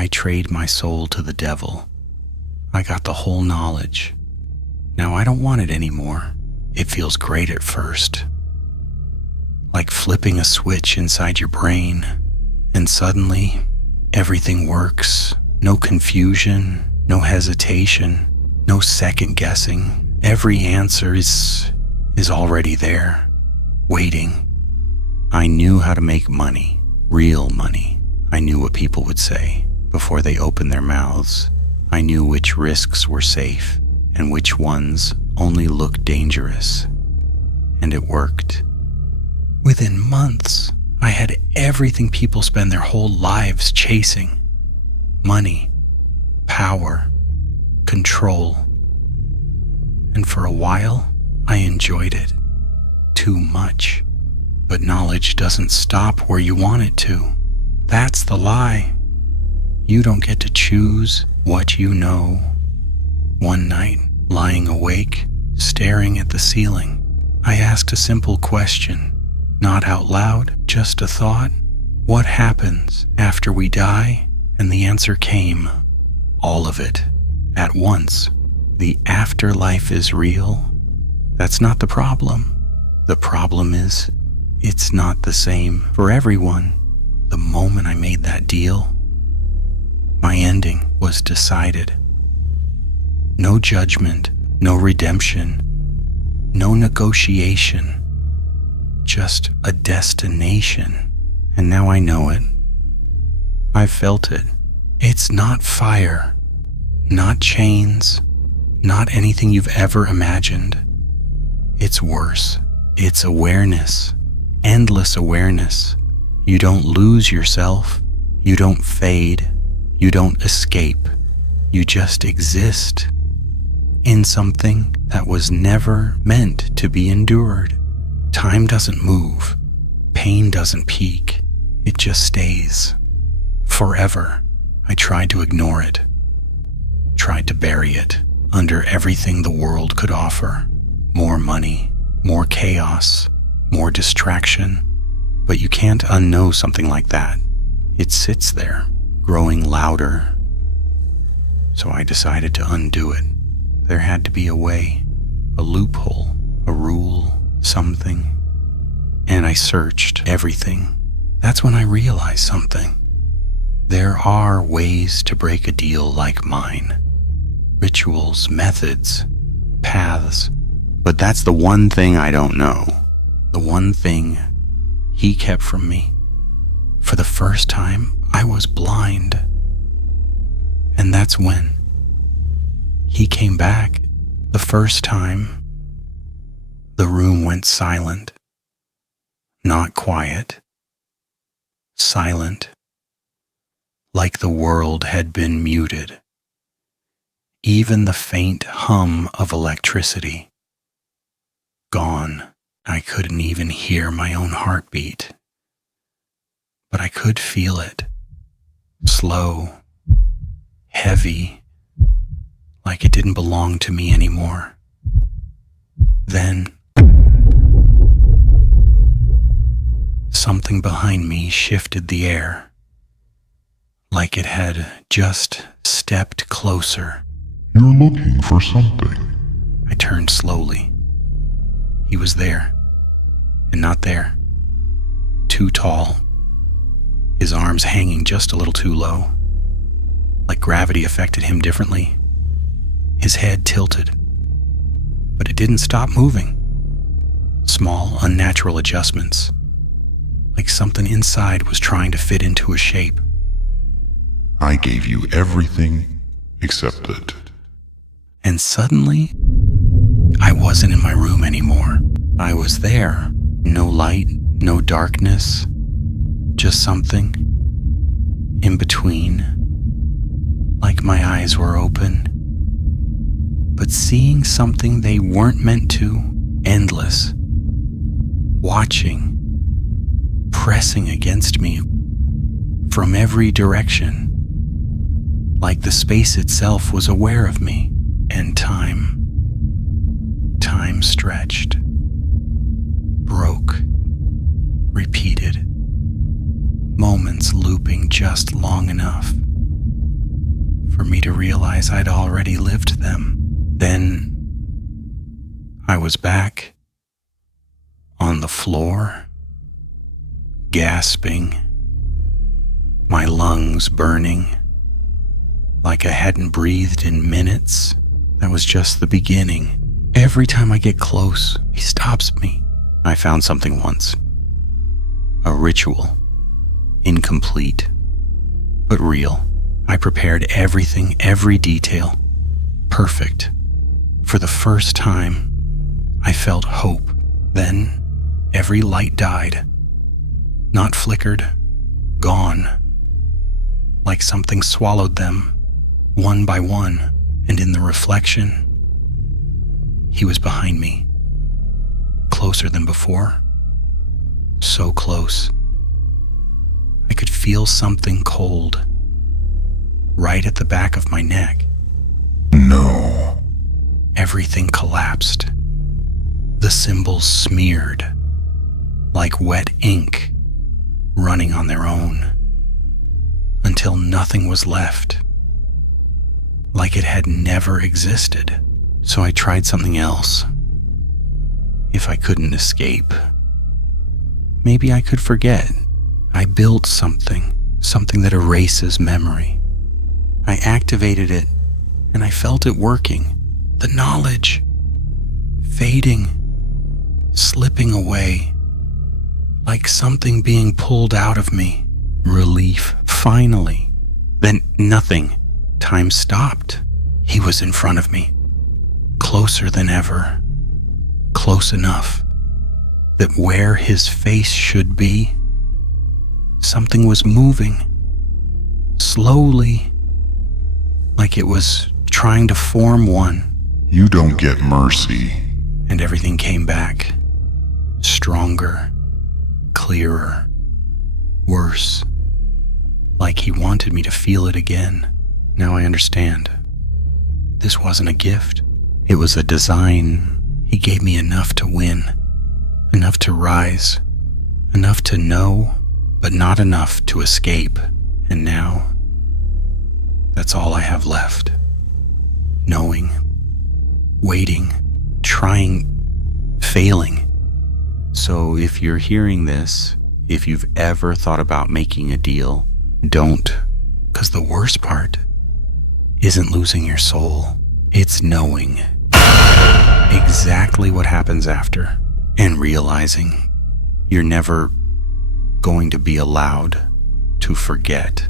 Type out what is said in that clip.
I trade my soul to the devil. I got the whole knowledge. Now I don't want it anymore. It feels great at first. Like flipping a switch inside your brain, and suddenly everything works. No confusion, no hesitation, no second guessing. Every answer is already there, waiting. I knew how to make money, real money. I knew what people would say before they opened their mouths. I knew which risks were safe and which ones only looked dangerous. And it worked. Within months, I had everything people spend their whole lives chasing. Money, power, control. And for a while, I enjoyed it. Too much. But knowledge doesn't stop where you want it to. That's the lie. You don't get to choose what you know. One night, lying awake, staring at the ceiling, I asked a simple question, not out loud, just a thought. What happens after we die? And the answer came. All of it, at once. The afterlife is real. That's not the problem. The problem is, it's not the same for everyone. The moment I made that deal, my ending was decided. No judgment, no redemption, no negotiation, just a destination. And now I know it. I've felt it. It's not fire, not chains, not anything you've ever imagined. It's worse. It's awareness, endless awareness. You don't lose yourself. You don't fade. You don't escape. You just exist in something that was never meant to be endured. Time doesn't move. Pain doesn't peak. It just stays. Forever. I tried to ignore it. Tried to bury it under everything the world could offer. More money, more chaos, more distraction. But you can't unknow something like that. It sits there, growing louder. So I decided to undo it. There had to be a way, a loophole, a rule, something. And I searched everything. That's when I realized something. There are ways to break a deal like mine. Rituals, methods, paths. But that's the one thing I don't know. The one thing he kept from me. For the first time, I was blind. And that's when he came back. The first time, the room went silent. Not quiet. Silent. Like the world had been muted. Even the faint hum of electricity. Gone. I couldn't even hear my own heartbeat. But I could feel it. Slow. Heavy. Like it didn't belong to me anymore. Then, something behind me shifted the air. Like it had just stepped closer. You're looking for something. I turned slowly. He was there, and not there. Too tall. His arms hanging just a little too low. Like gravity affected him differently. His head tilted. But it didn't stop moving. Small, unnatural adjustments. Like something inside was trying to fit into a shape. I gave you everything except it. And suddenly, I wasn't in my room anymore. I was there. No light, no darkness. Just something in between. Like my eyes were open. But seeing something they weren't meant to. Endless. Watching. Pressing against me. From every direction. Like the space itself was aware of me. And time. Time stretched. Broke. Repeated. Moments looping just long enough. for me to realize I'd already lived them. Then I was back on the floor, gasping, my lungs burning, like I hadn't breathed in minutes. That was just the beginning. Every time I get close, he stops me. I found something once. A ritual. Incomplete, but real. I prepared everything, every detail. Perfect. For the first time, I felt hope. Then, every light died. Not flickered, gone. Like something swallowed them, one by one, and in the reflection, he was behind me. Closer than before. So close. I could feel something cold, right at the back of my neck. No. Everything collapsed. The symbols smeared, like wet ink, running on their own, until nothing was left, like it had never existed. So I tried something else. If I couldn't escape, maybe I could forget. I built something that erases memory. I activated it, and I felt it working. The knowledge fading, slipping away, like something being pulled out of me. Relief, finally. Then nothing. Time stopped. He was in front of me, closer than ever, close enough that where his face should be, something was moving, slowly, like it was trying to form one. You don't get mercy. And everything came back, stronger, clearer, worse, like he wanted me to feel it again. Now I understand. This wasn't a gift. It was a design. He gave me enough to win, enough to rise, enough to know, but not enough to escape. And now, that's all I have left. Knowing, waiting, trying, failing. So if you're hearing this, if you've ever thought about making a deal, don't. Because the worst part isn't losing your soul. It's knowing exactly what happens after and realizing you're never going to be allowed to forget.